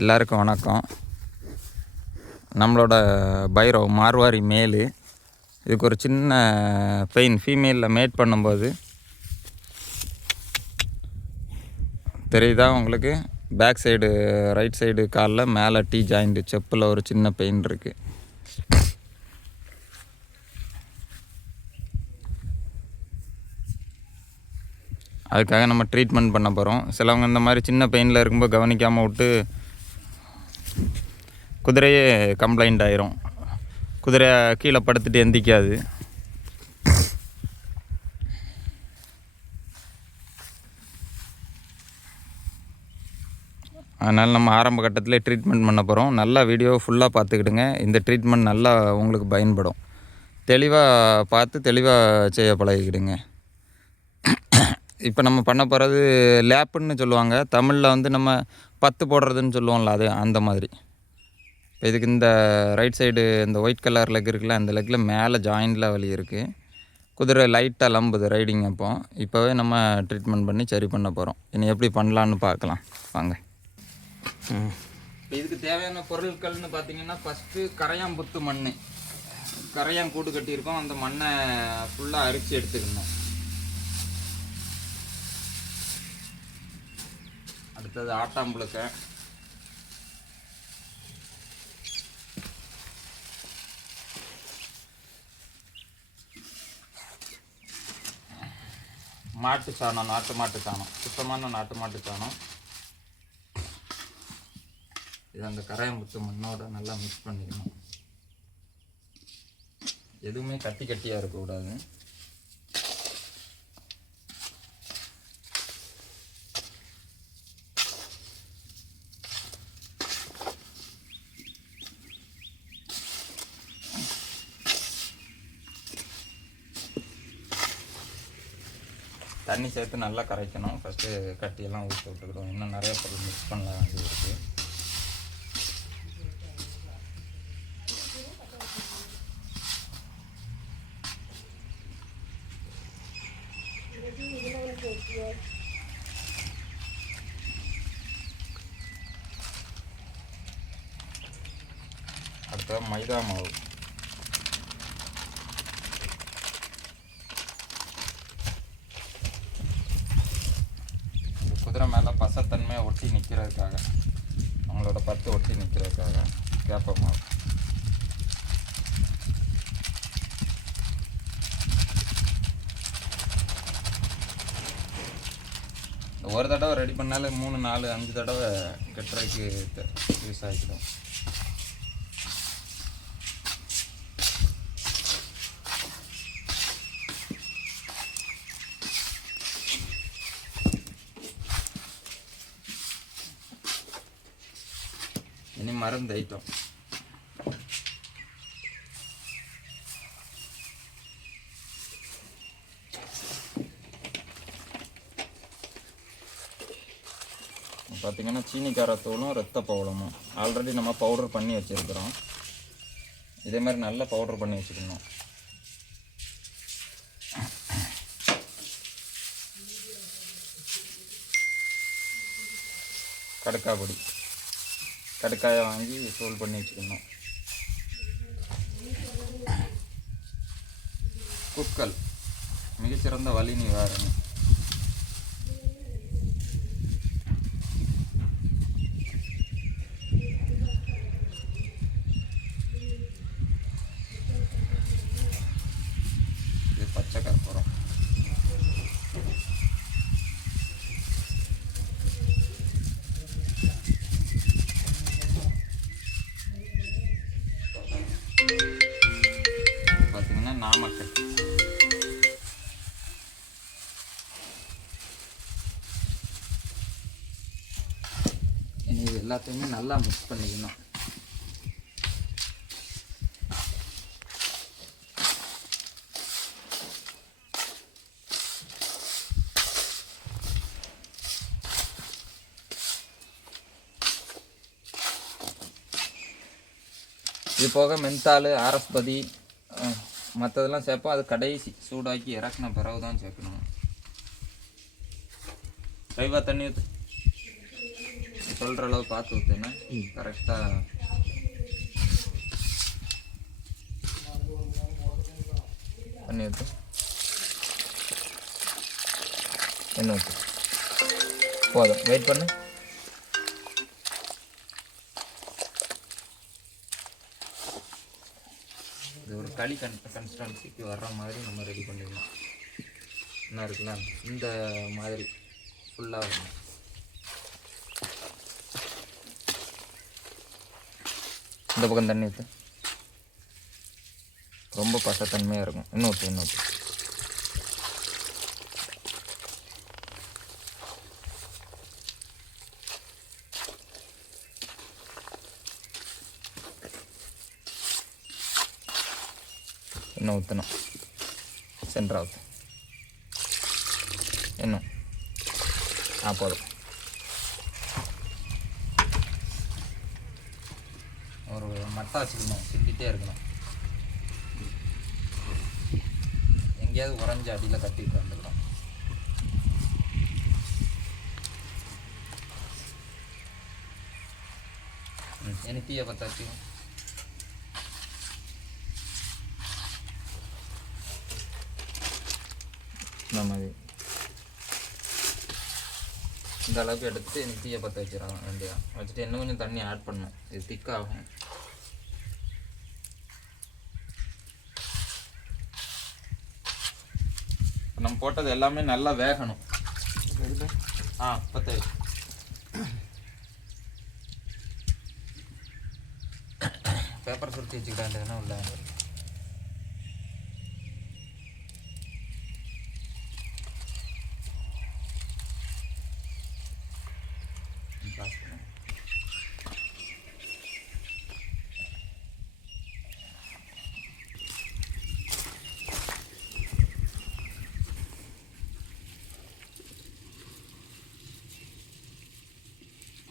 எல்லாருக்கும் வணக்கம். நம்மளோட பைரவ் மார்வாரி மேலு. இதுக்கு ஒரு சின்ன பெயின் ஃபீமேலில் மேட் பண்ணும்போது தெரியுதா உங்களுக்கு? பேக் சைடு ரைட் சைடு காலில் மேலே டீ ஜாயிண்ட்டு செப்பில் ஒரு சின்ன பெயின் இருக்குது. அதுக்காக நம்ம ட்ரீட்மெண்ட் பண்ண போகிறோம். சிலவங்க இந்த மாதிரி சின்ன பெயினில் இருக்கும்போது கவனிக்காமல் விட்டு குதிரையே கம்ப்ளைண்ட் ஆயிரும். குதிரை கீழே படுத்துட்டு எந்திக்காது. அதனால் நம்ம ஆரம்ப கட்டத்திலே ட்ரீட்மெண்ட் பண்ண போகிறோம். நல்லா வீடியோ ஃபுல்லாக பார்த்துக்கிடுங்க. இந்த ட்ரீட்மெண்ட் நல்லா உங்களுக்கு பயன்படும். தெளிவாக பார்த்து தெளிவாக செய்ய பழகிக்கிடுங்க. இப்போ நம்ம பண்ண போகிறது லேப்புன்னு சொல்லுவாங்க. தமிழில் வந்து நம்ம 10 போடுறதுன்னு சொல்லுவோம்ல, அது அந்த மாதிரி. இப்போ இதுக்கு இந்த ரைட் சைடு இந்த ஒயிட் கலர் லெக் இருக்குல்ல, அந்த லெக்கில் மேலே ஜாயிண்டில் வலி இருக்குது. குதிரை லைட்டாக லம்புது ரைடிங். இப்போவே நம்ம ட்ரீட்மெண்ட் பண்ணி சரி பண்ண போகிறோம். இனி எப்படி பண்ணலான்னு பார்க்கலாம் வாங்க. இப்போ இதுக்கு தேவையான பொருட்கள்னு பார்த்தீங்கன்னா, ஃபஸ்ட்டு கரையாம்புத்து மண், கரையான் கூடு கட்டியிருக்கோம். அந்த மண்ணை ஃபுல்லாக அரிச்சு எடுத்துக்கணும். அடுத்தது ஆட்டாம்புழுக்கை, மாட்டு சாணம், நாட்டு மாட்டு சாணம், சுத்தமான நாட்டு மாட்டு சாணம். இது அந்த கரையாம்புத்து மண்ணோட நல்லா மிக்ஸ் பண்ணிக்கணும். எதுவுமே கட்டி கட்டியாக இருக்கக்கூடாது. தண்ணி சேர்த்து நல்லா கரைக்கணும். ஃபஸ்ட்டு கட்டியெல்லாம் ஊற்றி விட்டுக்கிடும். இன்னும் நிறைய பொருள் மிக்ஸ் பண்ண வேண்டியது இருக்குது. அடுத்த மைதா மாவு, குதிரை மேலே பசத்தன்மையை ஒட்டி நிற்கிறதுக்காக, அவங்களோட பத்து ஒட்டி நிற்கிறதுக்காக வேப்ப மாவு. ஒரு தடவை ரெடி பண்ணாலே 3, 4, 5 தடவை கட்டுறதுக்கு யூஸ் ஆகிடும். இனி மருந்து ஐட்டம். பார்த்தீங்கன்னா சீனிக்காரத்தூளும் ரத்த பவுடமும் ஆல்ரெடி நம்ம பவுடர் பண்ணி வச்சுருக்கிறோம். இதே மாதிரி நல்லா பவுடர் பண்ணி வச்சுக்கணும். கடுக்காய் பொடி, கடுக்காயை வாங்கி தூள் பண்ணி வச்சுக்கணும். குக்கல், மிகச்சிறந்த வலி நிவாரணி. இது பச்சை கற்பூரம். பார்த்தீங்கன்னா நாமக்கல். இனி இது எல்லாத்தையுமே நல்லா மிக்ஸ் பண்ணிக்கணும். இது போக மென்தால், ஆரஸ்பதி, மற்றதெல்லாம் சேர்ப்போம். அது கடைசி சூடாக்கி இறக்குன பிறகு தான் சேர்க்கணும். கைவா தண்ணி ஊற்று. சொல்கிற அளவு பார்த்து ஊற்றுனா கரெக்டாக. தண்ணி ஊற்று, எண்ணெய் ஊற்று, போதும். வெயிட் பண்ணு. இது ஒரு களி கன்சிஸ்டன்சிக்கு வர்ற மாதிரி நம்ம ரெடி பண்ணிடலாம். என்ன இருக்குல்ல, இந்த மாதிரி ஃபுல்லாக வரணும். இந்த பக்கம் தண்ணி ஊற்று, ரொம்ப பசத்தன்மையாக இருக்கும். இன்னும் ஊற்று, இன்னும் ஊற்று. இன்னும் ஊற்றணும். சென்டரா ஊற்று, இன்னும். போதும். ஒரு மட்டை வச்சுக்கணும், கிண்டிகிட்டே இருக்கணும். எங்கேயாவது உறைஞ்சி அடியில் கட்டிட்டு வந்துடலாம். எனக்கு தீயை பற்றாச்சு. இந்த மாதிரி இந்த அளவுக்கு எடுத்து எனக்கு தீயை பற்ற வச்சிடலாம் வேண்டியா. வச்சுட்டு இன்னும் கொஞ்சம் தண்ணி ஆட் பண்ணணும், இது திக்காகும். நம்ம போட்டது எல்லாமே நல்லா வேகணும். பற்ற பேப்பர் சுருட்டி வச்சுக்கிட்டாண்டேன்னா உள்ள